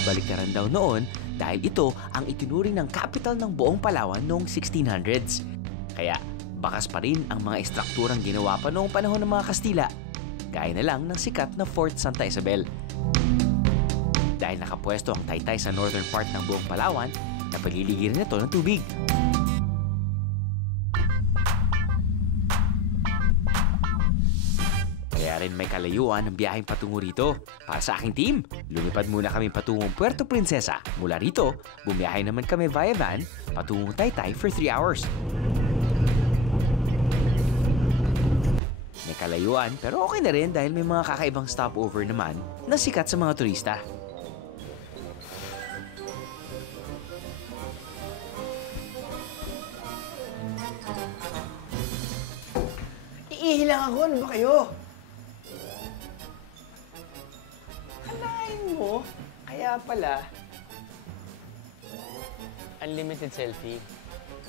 Kabaliktaran daw noon dahil ito ang itinuring ng capital ng buong Palawan noong 1600s. Kaya bakas pa rin ang mga estrukturang ginawa pa noong panahon ng mga Kastila, gaya na lang ng sikat na Fort Santa Isabel. Dahil nakapwesto ang Taytay sa northern part ng buong Palawan, napaliligiran nito ng tubig. Kaya rin may kalayuan ang biyaheng patungo rito. Para sa aking team, lumipad muna kami patungong Puerto Princesa. Mula rito, bumiyahe naman kami via van patungong Taytay for 3 hours. May kalayuan pero okay na rin dahil may mga kakaibang stopover naman na sikat sa mga turista. Iihi lang ako, ano ba kayo? Kalain mo, kaya pala. Unlimited selfie.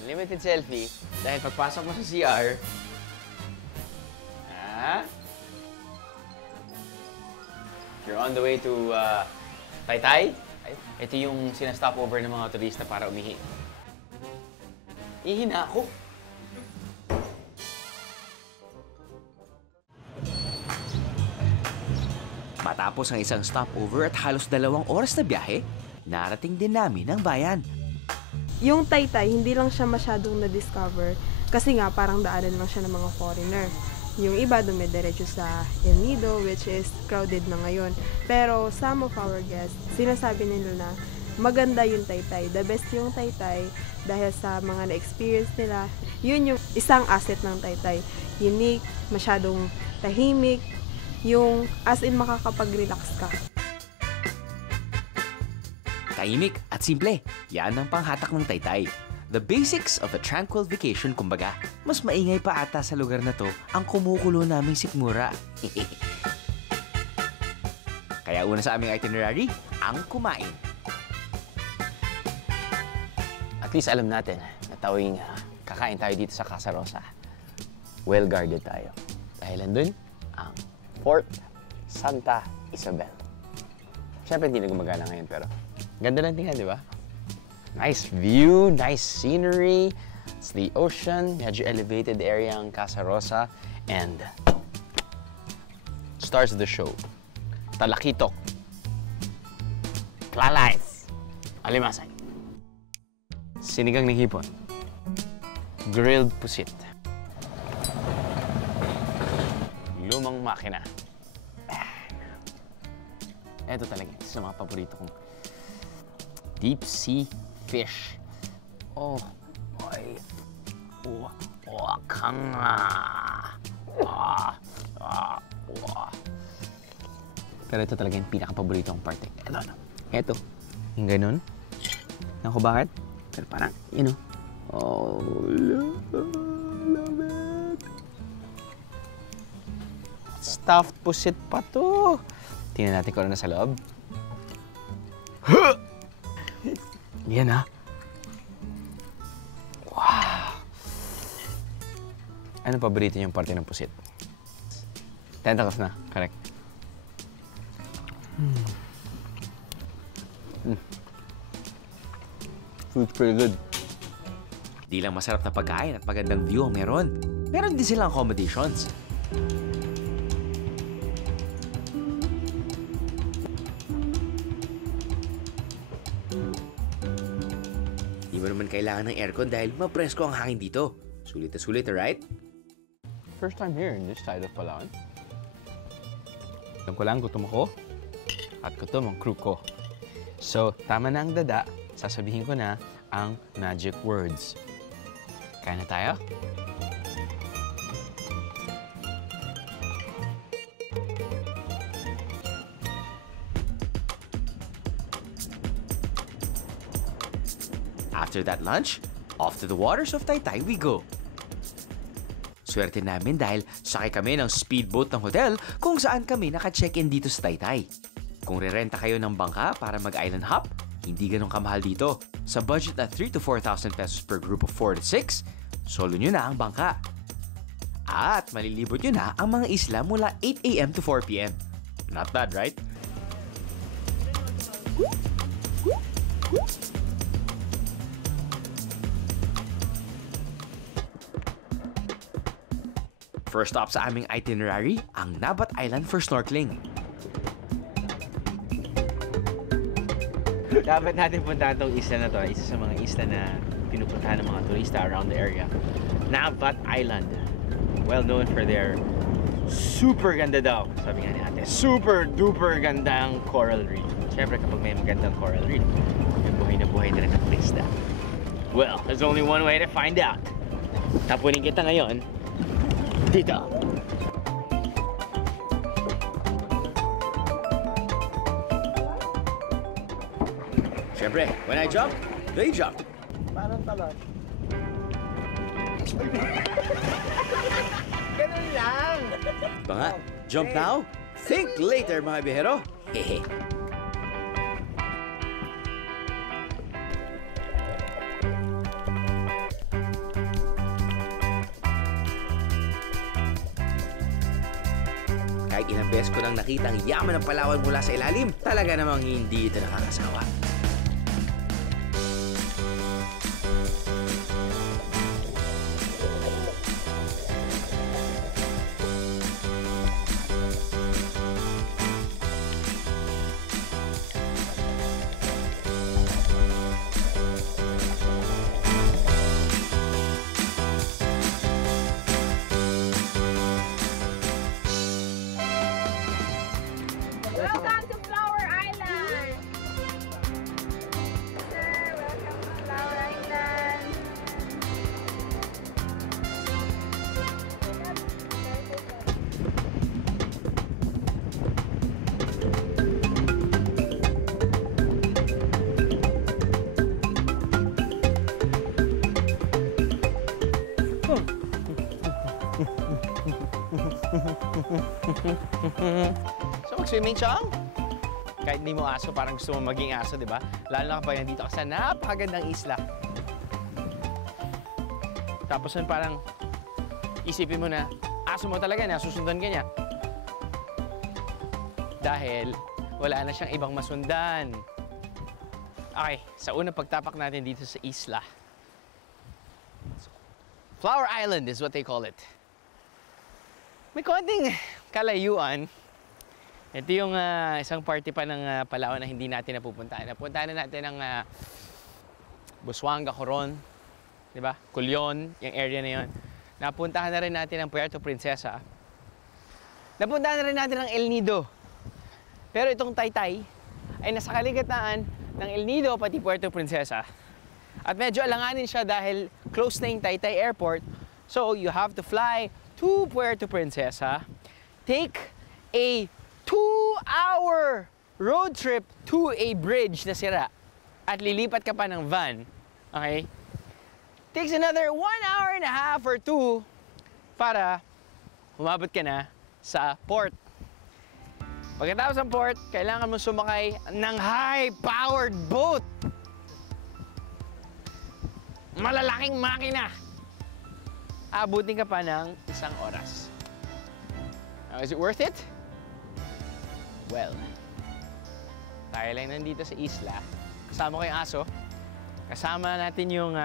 Unlimited selfie dahil pagpasok mo sa CR, you're on the way to Taytay. Ito yung sinastopover ng mga turista para umihi. Ihi na ako. Matapos ang isang stopover at halos 2 oras na biyahe, narating din namin ang bayan. Yung Taytay, hindi lang siya masyadong na-discover kasi nga parang daanan lang siya ng mga foreigner. Yung iba dumidiretso sa El Nido, which is crowded na ngayon. Pero some of our guests, sinasabi nila na maganda yung Taytay. The best yung Taytay dahil sa mga na-experience nila. Yun yung isang asset ng Taytay. Unique, masyadong tahimik, yung as in makakapag-relax ka. Tahimik at simple, yan ang panghatak ng Taytay. The basics of a tranquil vacation, kumbaga. Mas maingay pa ata sa lugar na to ang kumukulo naming sikmura. Kaya una sa aming itinerary, ang kumain. At least alam natin na tawing kakain tayo dito sa Casa Rosa. Well-guarded tayo. Dahil nandun ang Fort Santa Isabel. Siyempre, hindi na gumagana ngayon, pero ganda lang tingnan, di ba? Nice view, nice scenery. It's the ocean, medyo elevated area ang Casa Rosa. And stars of the show, talakitok, clalies, alimasay, sinigang ng hipon, grilled pusit, lumang makina. Ito talaga, isa sa mga paborito kong deep sea fish. Oh, ay. Wakanga. Pero ito talaga yung pinaka-paborito kong parte. Ito. Yung ganun. Naku, bakit? Pero parang, you know. Oh, love it. Stuffed pusit pa to. Tingnan natin kung ano nasa loob. Yan ha. Wow. Ano paborito niyong parte ng pusit? Tentacles na, correct. Food's pretty good. Di lang masarap na pagkain at magandang view ang meron. Meron din silang accommodations. Di mo naman kailangan ng aircon dahil mapresko ang hangin dito. Sulit na sulit, right? First time here in this side of Palawan. Alam ko lang, gutom ako at gutom ang crew ko. So, tama na ang dada, sasabihin ko na ang magic words. Kaya na tayo? After that lunch, off to the waters of Taytay we go. Swerte namin dahil sakay kami ng speedboat ng hotel kung saan kami naka-check-in dito sa Taytay. Kung rerenta kayo ng bangka para mag-island hop, hindi ganun kamahal dito. Sa budget na 3,000 to 4,000 pesos per group of 4 to 6, solo nyo na ang bangka. At malilibot nyo na ang mga isla mula 8 AM to 4 PM. Not bad, right? First stop sa aming itinerary, ang Nabat Island for snorkeling. Dapat natin puntahan itong isla na to. Isa sa mga isla na pinupuntahan ng mga turista around the area. Nabat Island. Well known for their super ganda daw. Sabi nga ni ate, super duper gandang coral reef. Siyempre kapag may magandang coral reef, may buhay na buhay talaga ng isda. Well, there's only one way to find out. Tapunin kita ngayon dito. Siyempre, when I jump, they jump. Parang talon. Ganun lang. Ito nga, jump now, think later mga bihero. Hehe. Kahit ilang beses ko nang nakita ang yaman ng Palawan mula sa ilalim, talaga namang hindi ito nakakasawa. Welcome to Flower Island! Sir, welcome to Flower Island! So mag-swimming siyang? Kahit hindi mo aso, parang gusto mo maging aso, di ba? Lalo na kapag nandito ka sa napakagandang isla. Tapos nun parang isipin mo na aso mo talaga na susundan ka niya. Dahil wala na siyang ibang masundan. Okay, sa unang pagtapak natin dito sa isla. Flower Island is what they call it. May konting kalayuan. Ito yung isang party pa ng Palawan na hindi natin napupuntahan. Napuntahan na natin ang Busuanga, Coron, di ba? Culion, yung area na yon. Napuntahan na rin natin ang Puerto Princesa. Napuntahan na rin natin ang El Nido. Pero itong Taytay ay nasa kaligtaan ng El Nido pati Puerto Princesa. At medyo alanganin siya dahil close na yung Taytay Airport. So you have to fly to Puerto Princesa, take a 2-hour road trip to a bridge na sira at lilipat ka pa ng van. Okay? Takes another 1 hour and a half or 2 para humabot ka na sa port. Pagkatapos ng port, kailangan mo sumakay ng high-powered boat. Malalaking makina. Abutin ka pa ng 1 oras. Now, is it worth it? Well, tayo lang nandito sa isla. Kasama ko yung aso. Kasama natin yung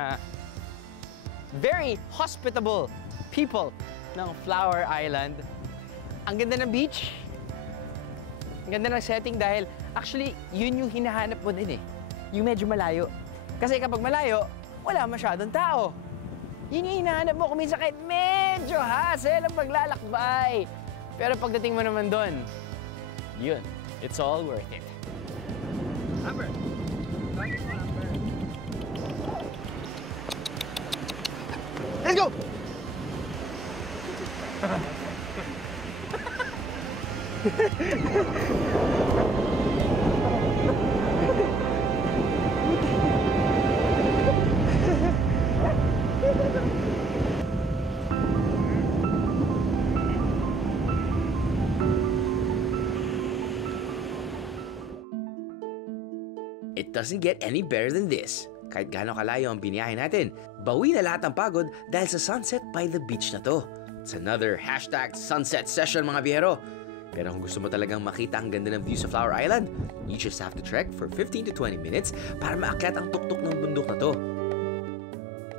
very hospitable people ng Flower Island. Ang ganda ng beach. Ang ganda ng setting dahil actually, yun yung hinahanap mo din eh. Yung medyo malayo. Kasi kapag malayo, wala masyadong tao. Yun yung hinahanap mo. Kung minsan kahit medyo hassle ang paglalakbay. Pero pagdating mo naman doon, yun, it's all worth it. Amber! Bakit mo, Amber? Let's go! It doesn't get any better than this. Kahit gaano kalayo ang biniyahe natin, bawi na lahat ng pagod dahil sa sunset by the beach na to. It's another #sunset session mga biyero. Pero kung gusto mo talagang makita ang ganda ng view sa Flower Island, you just have to trek for 15 to 20 minutes para maakyat ang tuktok ng bundok na to.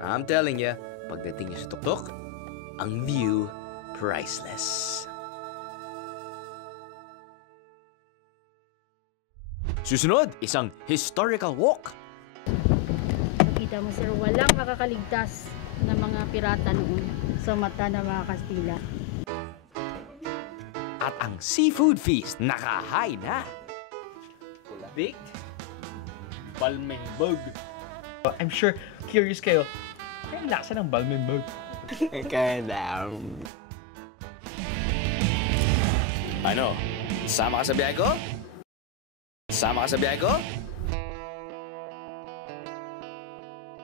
I'm telling you, pagdating niyo sa tuktok, ang view priceless. Susunod, isang historical walk. Makita mo sir, walang makakaligtas ng mga pirata noon sa mata ng mga Kastila. At ang seafood feast, nakahay na. Baked balmenbog. I'm sure curious kayo. Kaya lasa ng balmenbog. Kaya lang. Ano? Sama ka sa biyahe ko? Sama ka sa biyahe ko?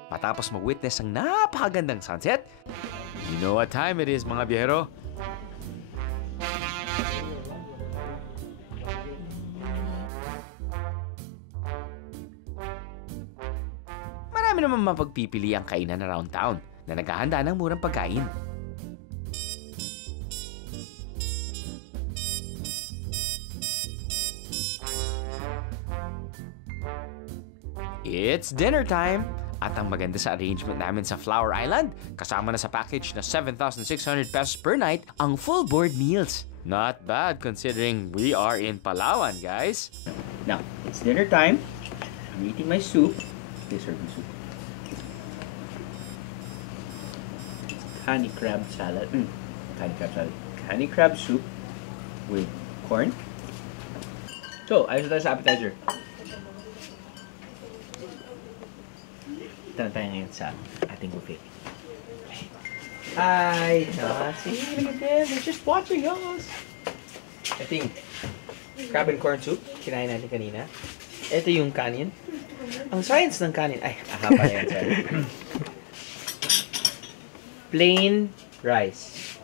Matapos mag-witness ang napakagandang sunset, you know what time it is, mga biyahero? Marami naman mapagpipili ang kainan around town na naghahanda ng murang pagkain. It's dinner time! At ang maganda sa arrangement namin sa Flower Island, kasama na sa package na 7,600 pesos per night ang full board meals. Not bad considering we are in Palawan, guys. Now, it's dinner time. I'm eating my soup. They serve me soup. Honey crab salad. Honey crab salad. Honey crab soup with corn. So, ayos na tayo sa appetizer. Ito na tayo ngayon sa ating buffet. Hi! See, look at them. They're just watching us. I think crab and corn soup, kinain natin kanina. Ito yung kanin. Ang science ng kanin, ay, ahaba na yan, sir. Plain rice.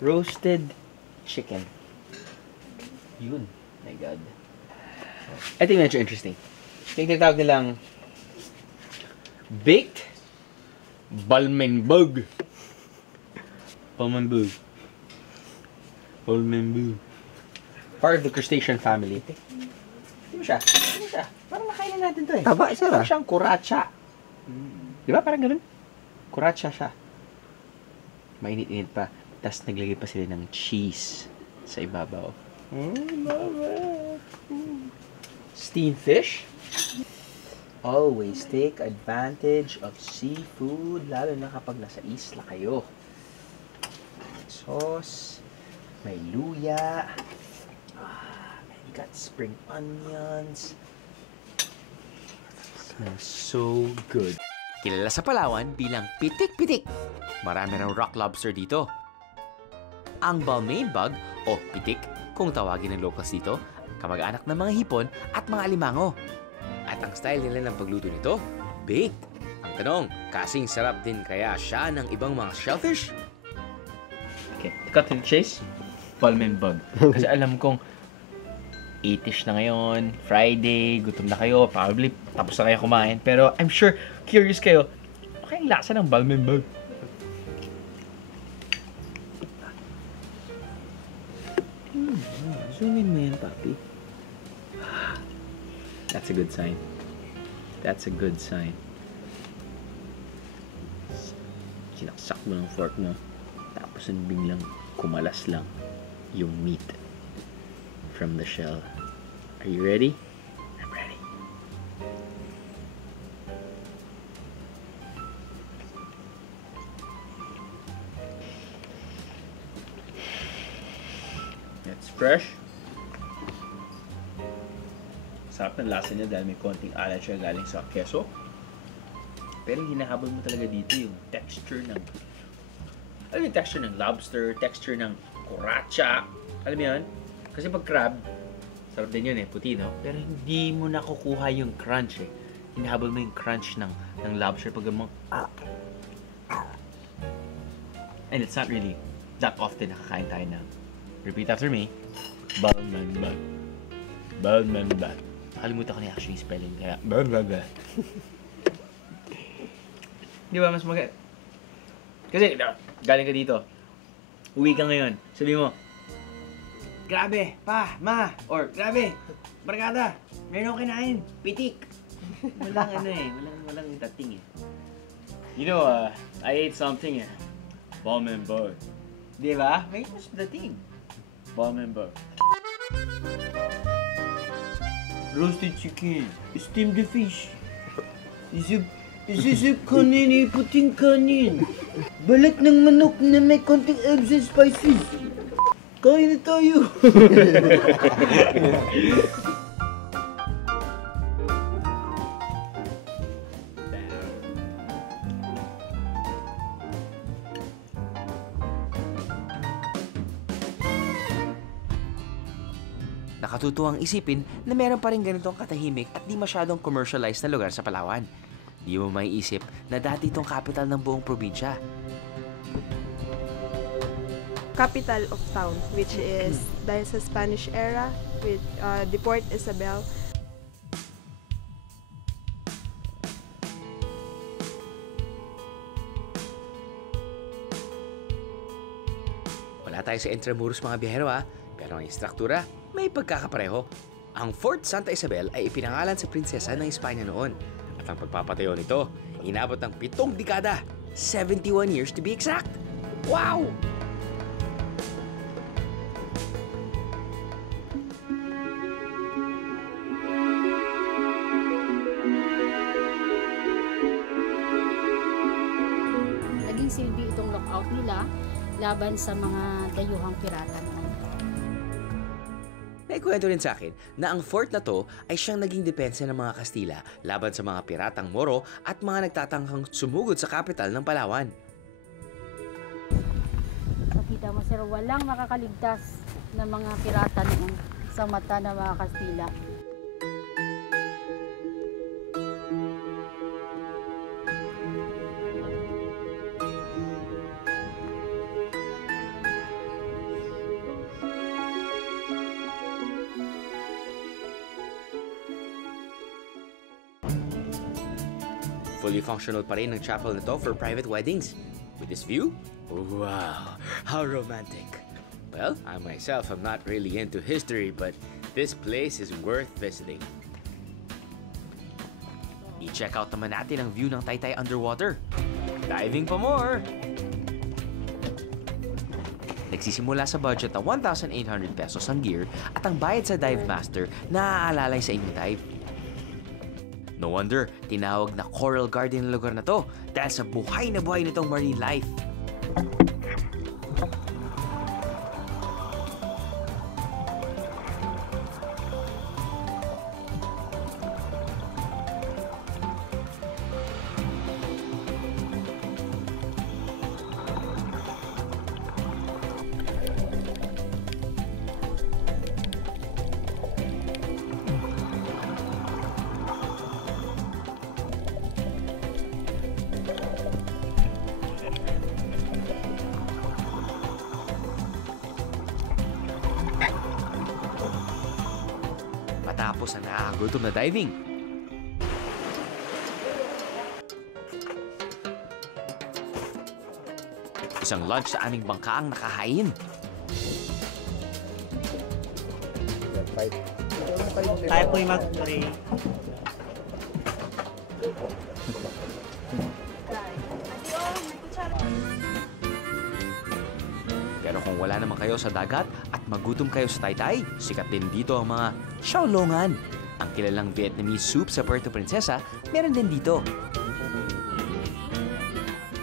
Roasted chicken. Yun. My God. I think medyo interesting. Yung tinatawag nilang baked balmenbog. Balmenbog. Balmenbog. Part of the crustacean family. Hindi mo siya. Parang nakainin natin to eh. Taba, sir. Parang siyang kuratsa. Di ba? Parang ganun. Kuratsa siya. Mainit-init pa. Tapos naglagay pa sila ng cheese sa ibabaw. Steamed fish. Always take advantage of seafood, lalo na kapag nasa isla kayo. Sauce, may luya, may got spring onions. Smells so good. Kilala sa Palawan bilang pitik-pitik. Marami ng rock lobster dito. Ang balmain bug o pitik, kung tawagin ng locals dito, kamag-anak ng mga hipon at mga alimango. At ang style nila ng pagluto nito, baked. Ang tanong, kasing sarap din kaya siya ng ibang mga shellfish? Okay, to cut to the chase, balmenbog. Kasi alam kong 8ish na ngayon, Friday, gutom na kayo, probably tapos na kayo kumain. Pero I'm sure, curious kayo, okay ang lasa ng balmenbog. Zoom in mo yan, papi. That's a good sign. That's a good sign. Sinaksak mo ng fork mo. Tapos biglang kumalas lang yung meat from the shell. Are you ready? I'm ready. It's fresh. Sarap ng lasa niya dahil may konting alat siya galing sa keso. Pero hinahabol mo talaga dito yung texture ng... Alam mo yung texture ng lobster, texture ng kuratsa. Alam mo yun? Kasi pag crab, sarap din yun eh, puti no? Pero hindi mo nakukuha yung crunch eh. Hinahabol mo yung crunch ng lobster pag mo... And it's not really that often nakakain tayo ng... Repeat after me. Balmenbog. Balmenbog. Nakalimutan ko na actually spelling kaya... Balmenbog. Di ba mas mag... Kasi galing ka dito. Uwi ka ngayon. Sabi mo, grabe, pa, ma, or grabe, barkada, meron akong kinain, pitik. Walang ano eh, walang dating eh. You know, I ate something. Bomb and bow. Di ba? May mas dating. Bomb and bow. Roasted chicken. Steamed fish. Isisip kanin, iputing kanin. Balat ng manok na may konting herbs and spices. Kain na tayo. Nakatutuwang isipin na meron pa rin ganitong katahimik at di masyadong commercialized na lugar sa Palawan. Di mo maiisip na dati itong capital ng buong probinsya. Capital of town, which is dahil sa Spanish era with the Port Isabel. Wala tayo sa Intramuros mga biyahero ha, pero ang istruktura may pagkakapareho. Ang Fort Santa Isabel ay ipinangalan sa prinsesa ng Espanya noon. At ang pagpapatayo nito, inabot ng 7 dekada, 71 years to be exact. Wow! Naging silbi itong lookout nila laban sa mga dayuhang pirata noon. May kwento rin sa akin na ang fort na to ay siyang naging depensa ng mga Kastila laban sa mga piratang Moro at mga nagtatangkang sumugod sa kapital ng Palawan. Makita mo sir, walang makakaligtas ng mga pirata noon sa mata ng mga Kastila. Fully functional pa rin ang chapel na to for private weddings. With this view, wow, how romantic. Well, I myself am not really into history, but this place is worth visiting. I-check out naman natin ang view ng Taytay underwater. Diving pa more! Nagsisimula sa budget na 1,800 pesos ang gear at ang bayad sa dive master na aalalay sa inyong dive. No wonder, tinawag na Coral Garden ang lugar na to dahil sa buhay na buhay nitong marine life. Matapos ang nakakagutom na diving, isang lunch sa aming bangka ang nakahain. Tayo po'y mag-pray. Pero kung wala naman kayo sa dagat at magutom kayo sa Taytay, sikat din dito ang mga xiaolongan. Ang kilalang Vietnamese soup sa Puerto Princesa, meron din dito.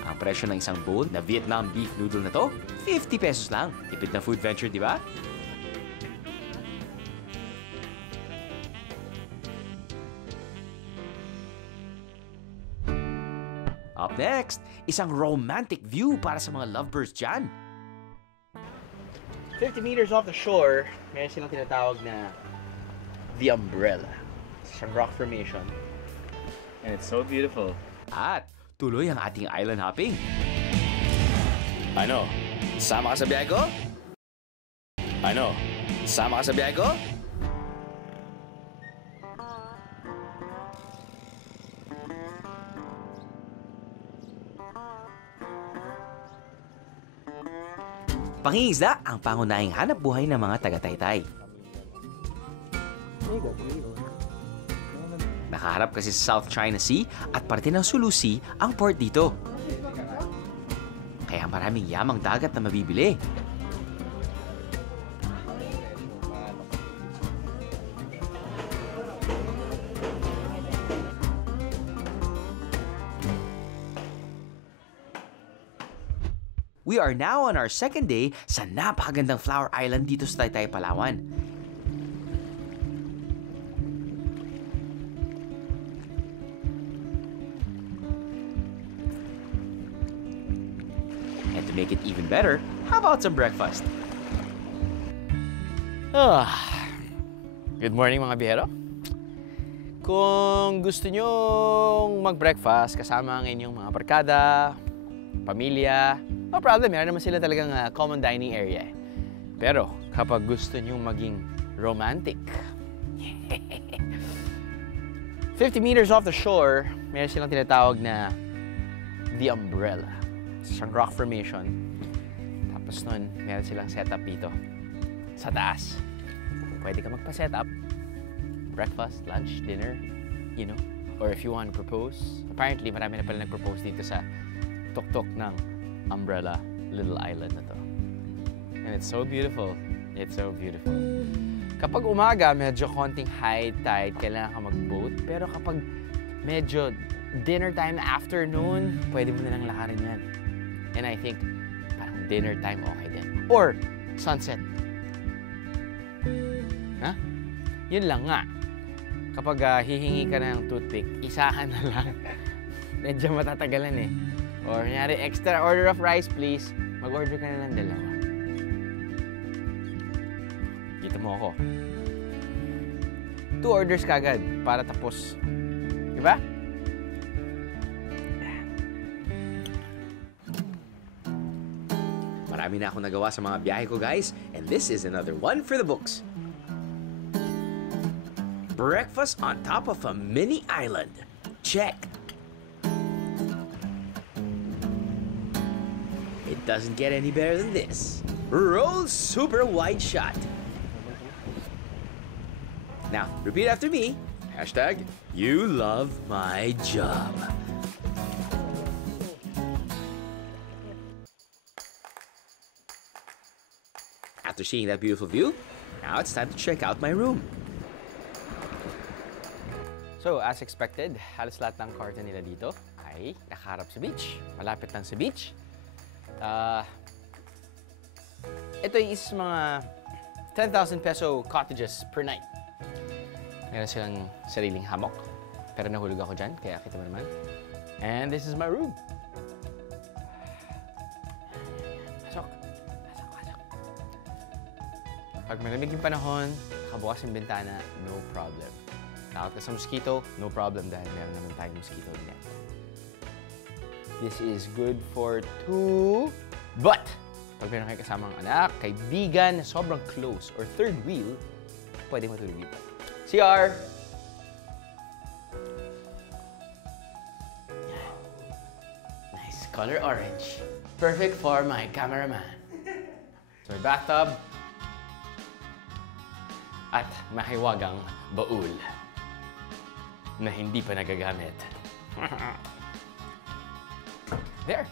Ang presyo ng isang bowl na Vietnam beef noodle na to, 50 pesos lang. Tipid na food venture, di ba? Up next, isang romantic view para sa mga lovebirds dyan. 50 meters off the shore, meron silang tinatawag na The Umbrella. It's a rock formation. And it's so beautiful. At tuloy ang ating island hopping. Ano? Sama ka sa biyahe ko? Ano? Sama ka sa biyahe ko? Pangingisda ang pangunahing hanap buhay ng mga taga-Taytay. Nakaharap kasi sa South China Sea at parte ng Sulu Sea ang port dito. Kaya maraming yamang dagat na mabibili. We are now on our second day sa napakagandang Flower Island dito sa Taytay, Palawan. And to make it even better, how about some breakfast? Good morning mga biyero. Kung gusto nyong mag-breakfast kasama ang inyong mga barkada, pamilya, no problem, meron naman sila talagang common dining area. Pero kapag gusto nyong maging romantic, 50 meters off the shore, meron silang tinatawag na The Umbrella. Isang rock formation. Tapos nun, meron silang setup dito sa taas. Pwede ka magpa-setup. Breakfast, lunch, dinner, you know. Or if you want to propose. Apparently, marami na pala nag-propose dito sa tuktok ng Umbrella little island na to. And it's so beautiful. It's so beautiful. Kapag umaga, medyo konting high tide, kailangan ka mag-boat. Pero kapag medyo dinner time, afternoon, pwede mo na lang lakarin yan. And I think, parang dinner time okay din. Or sunset. Ha? Yun lang nga. Kapag hihingi ka na ng toothpick, isahan na lang. Medyo matatagalan eh. Or nyari, extra order of rice please. Mag-order ka na ng dalawa. Dito mo ako. 2 orders kagad para tapos. Diba? Marami na akong nagawa sa mga biyahe ko, guys. And this is another one for the books. Breakfast on top of a mini island. Check. It doesn't get any better than this. Roll super wide shot. Now, repeat after me. Hashtag, you love my job. After seeing that beautiful view, now it's time to check out my room. So, as expected, halos lahat ng kwarto nila dito ay nakaharap sa beach. Malapit lang sa beach. Ito is mga 10,000 peso cottages per night. Meron silang sariling hammock. Pero nahulog ako dyan, kaya kita mo naman. And this is my room. Pasok. Pasok, pasok. Pag malamig yung panahon, nakabukas yung bintana, no problem. Takot ka sa mosquito, no problem dahil meron naman tayong mosquito net. This is good for 2. But, pag meron kayo kasamang anak, kaibigan na sobrang close or third wheel, pwede matulog dito. CR! Yan. Nice color orange. Perfect for my cameraman. So, may bathtub. At mahiwagang baul na hindi pa nagagamit. There.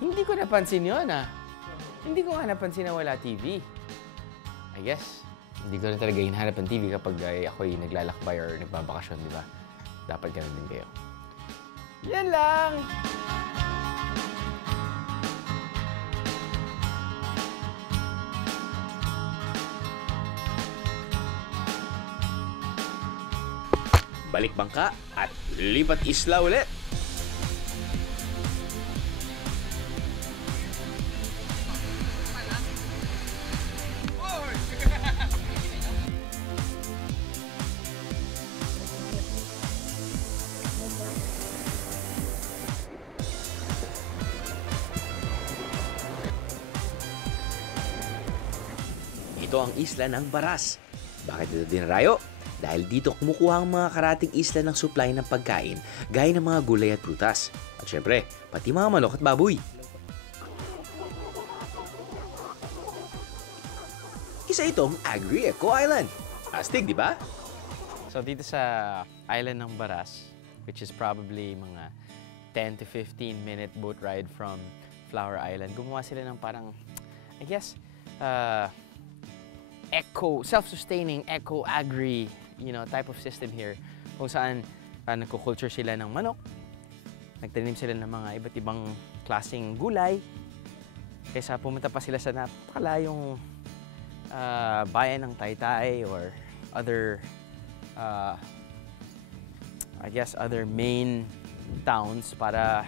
Hindi ko napansin yun, ah. Hindi ko nga napansin na wala TV. I guess, hindi ko na talaga hinahanap ng TV kapag ako'y naglalakbay or nagbabakasyon, di ba? Dapat ganun din kayo. Yan lang! Balik bangka at lipat isla ulit. Ito ang isla ng Baras. Bakit ito dinarayo? Dahil dito kumukuha ang mga karating isla ng supply ng pagkain gaya ng mga gulay at prutas. At syempre, pati mga manok at baboy. Isa itong Agri-Eco Island. Astig, di ba? So dito sa island ng Baras, which is probably mga 10 to 15 minute boat ride from Flower Island. Gumawa sila ng parang, I guess, self-sustaining, eco-agri, type of system here. Kung saan nagko-culture sila ng manok, nagtanim sila ng mga iba't ibang klaseng gulay, kaysa pumunta pa sila sa napakalayong bayan ng Taytay or other, I guess, other main towns para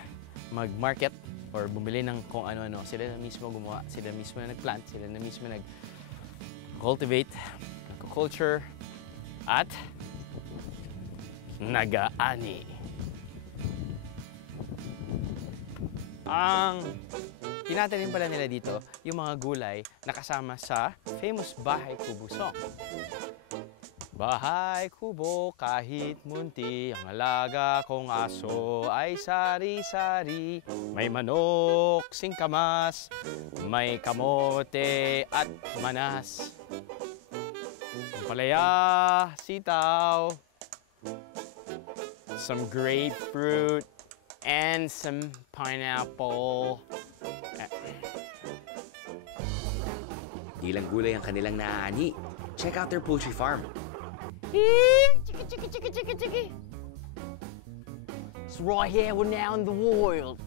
mag-market or bumili ng kung ano-ano. Sila na mismo gumawa, sila mismo na nag-plant, sila na mismo nag-cultivate, nag-culture, at nag-aani. Ang tinatanim pala nila dito, yung mga gulay na kasama sa famous Bahay Kubo song. Bahay kubo kahit munti, ang alaga kong aso ay sari-sari. May manok, singkamas, may kamote at manas. Palaya, sitaw, some grapefruit, and some pineapple. Di lang gulay ang kanilang naaani. Check out their poultry farm. Chicka, chicka, chicka, chicka, chicka. It's right here, we're now in the wild.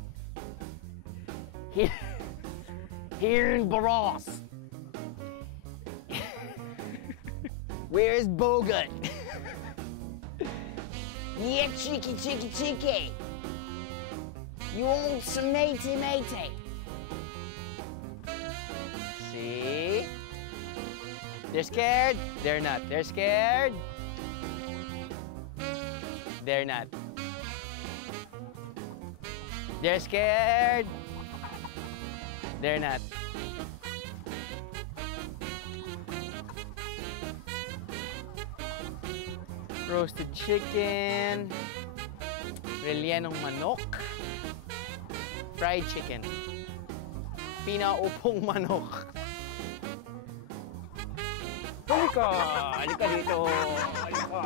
Here in Barras. Where's Bogut? Yeah, chicky, chicky, chicky. You want some matey, matey? See? They're scared. They're not. They're scared. They're not. They're scared. They're not. Roasted chicken. Rellenong manok. Fried chicken. Pinaupong manok. Halika! Halika dito! Halika!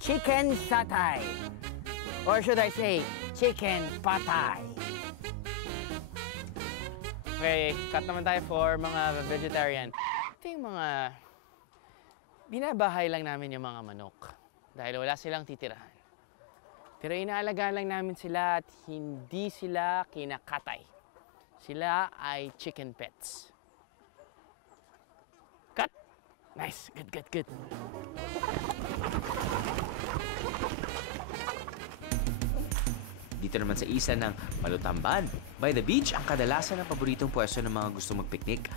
Chicken satay. Or should I say, chicken patay. Okay, cut naman tayo for mga vegetarian. Ito yung mga binabahay lang namin yung mga manok. Dahil wala silang titirahan. Pero inaalagaan lang namin sila at hindi sila kinakatay. Sila ay chicken pets. Cut! Nice! Good, good, good. Dito naman sa isa ng Malutamban, by the beach, ang kadalasan ng paboritong pwesto ng mga gusto magpiknik.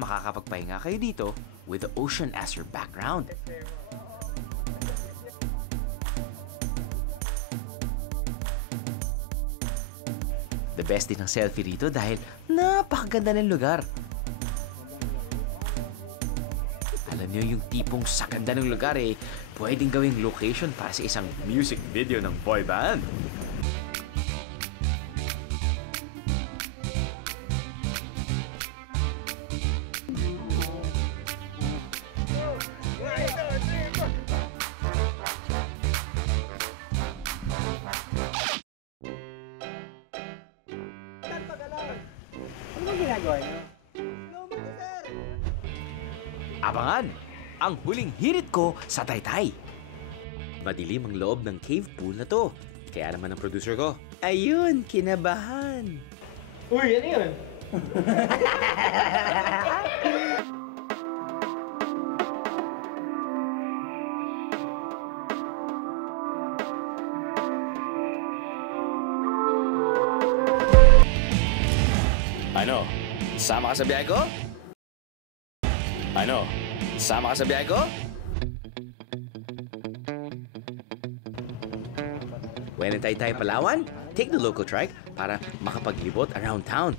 Makakapagpahinga kayo dito with the ocean as your background. The best din ang selfie rito dahil napakaganda ng lugar. Alam niyo yung tipong sa ganda ng lugar pwedeng gawing location para sa isang music video ng boy band. Abangan ang huling hirit ko sa Taytay. Madilim ang loob ng cave pool na to. Kaya naman ang producer ko, ayun, kinabahan. Uy, ano yun? Ano? Sama ka sa biyahe ko? Ano? Sama ka sa biyahe ko? When in Taytay, Palawan, take the local trike para makapaglibot around town.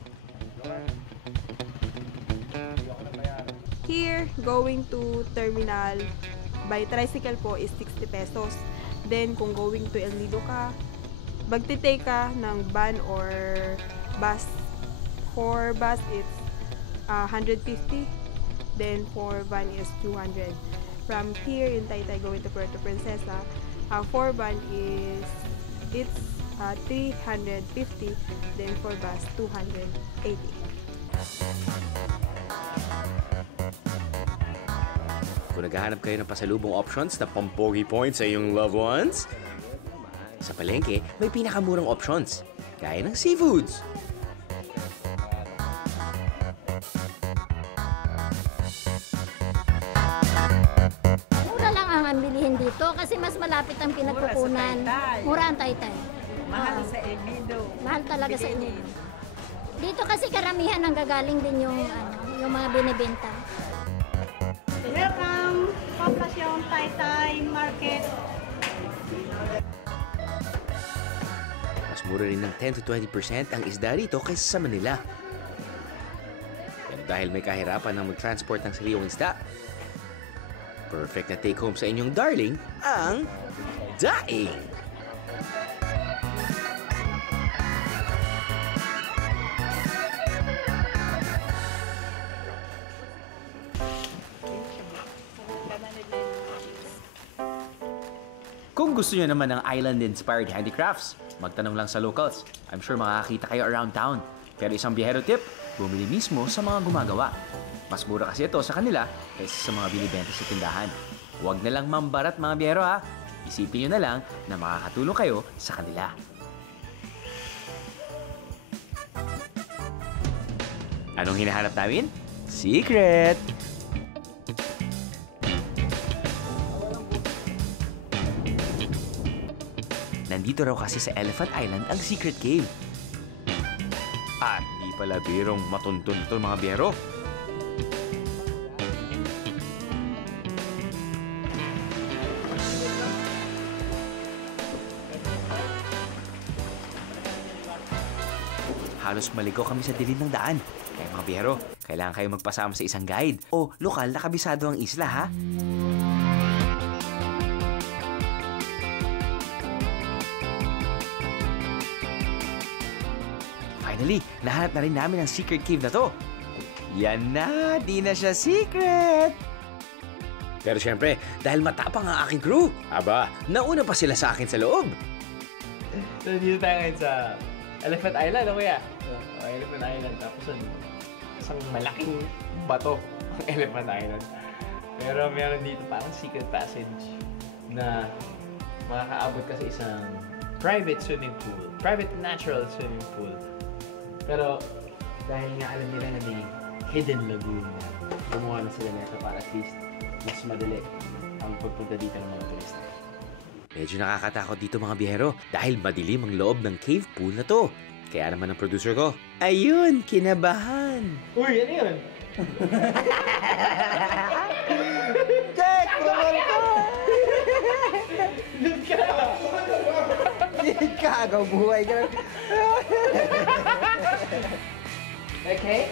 Here, going to terminal by tricycle po is 60 pesos. Then, kung going to El Nido ka, magte-take ka ng van or bus. For bus, it's 150. Then, for van is 200. from here, yung Taytay going to Puerto Princesa, ang 4-band it's 350, then 4-bus 280. Kung naghahanap kayo ng pasalubong options na pampogi points sa iyong loved ones, sa palengke, may pinakamurang options, gaya ng seafoods. Mura lang ang bilihin dito kasi mas malapit ang pinagkukunan. Mura ang Taytay. Mahal sa El Nido. Mahal talaga sa El Nido. Dito kasi karamihan ang gagaling din yung mga binibenta. Welcome! Poblacion Taytay Market. Mas mura rin ng 10 to 20% ang isda rito kaysa sa Manila. Pero dahil may kahirapan ng mag-transport ng sariwang isda, perfect na take-home sa inyong darling, ang daing! Kung gusto nyo naman ng island-inspired handicrafts, magtanong lang sa locals. I'm sure makakakita kayo around town. Pero isang biyahero tip, bumili mismo sa mga gumagawa. Mas mura kasi ito sa kanila kaysa sa mga binibenta sa tindahan. Huwag na lang mambarat mga biyahero ha. Isipin nyo na lang na makakatulong kayo sa kanila. Anong hinahanap namin? Secret! Nandito raw kasi sa Elephant Island ang Secret Cave. At di pala birong matuntun ito mga biyero. Halos maligaw kami sa dilim ng daan. Kaya mga biyero, kailangan kayo magpasama sa isang guide o lokal na kabisado ang isla ha. Finally, nahanap na rin namin ang secret cave na to. Yan na, di na siya secret! Pero syempre, dahil matapang ang aking crew, aba, nauna pa sila sa akin sa loob. So, dito tayo ngayon sa Elephant Island, o kuya? Elephant Island. Tapos, isang malaking bato ang Elephant Island. Pero meron dito parang secret passage na makakaabot ka sa isang private swimming pool. Private natural swimming pool. Pero dahil nga alam nila na may hidden lagoon na gumawa na sila nito para at least mas madali ang pagpunta dito ng mga turista. Medyo nakakatakot dito mga biyahero dahil madilim ang loob ng cave pool na to. Kaya naman ang producer ko, ayun, kinabahan. Uy, ano yun? Check! Promote ko! Hindi ka! Agaw buhay ka. Okay.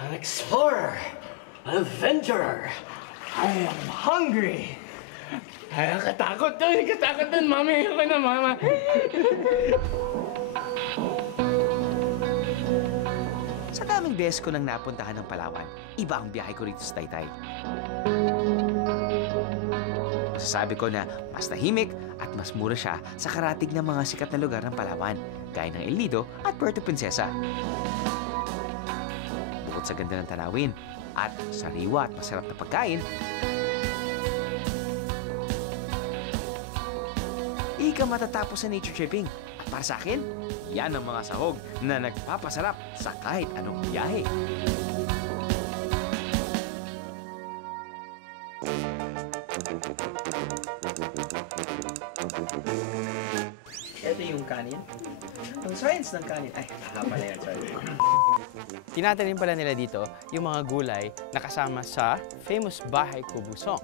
An explorer, an adventurer. I am hungry. Ay, katakot dun, mami. Ako na, mama. Sa daming beses ko nang napuntahan ng Palawan, iba ang biyahe ko rito sa Taytay. Masasabi ko na mas tahimik at mas mura siya sa karatig ng mga sikat na lugar ng Palawan, gaya ng El Nido at Puerto Princesa. Bukod sa ganda ng tanawin at sariwa at masarap na pagkain, ika matatapos sa nature tripping. At para sa akin, yan ang mga sahog na nagpapasarap sa kahit anong biyahe. Ito yung kanin. Ang science ng kanin. Ay, haba na yan, sorry. Tinatanim pala nila dito yung mga gulay na kasama sa famous Bahay Kubo song.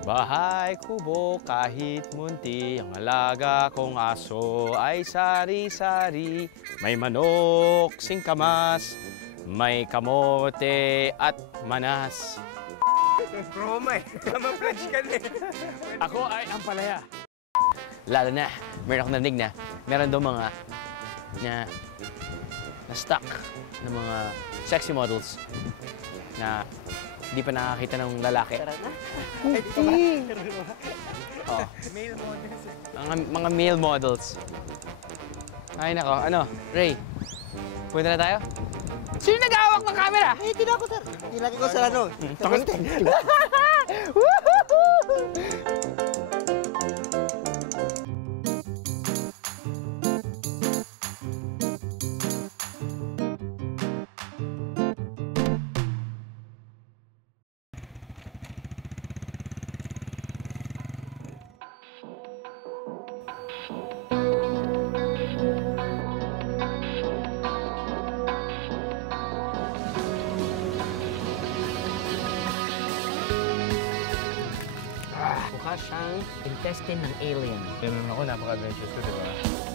Bahay kubo kahit munti, ang alaga kong aso ay sari-sari. May manok, singkamas, may kamote at manas. Bro, may ma-pledge ka na. Ako ay ang palaya. Lalo na, meron ako narinig na meron daw mga na stuck na mga sexy models na hindi pa nakakita ng lalaki. Oh. Male models. Mga male models. Ay nako, ano, Ray, punta na tayo? Sino nag-aawak ng camera? Eh, hindi na ako, sir. Ilagay ko sa ano. Mukha siyang intestine ng alien. Ganun ako, napaka-adventurous ko, di ba?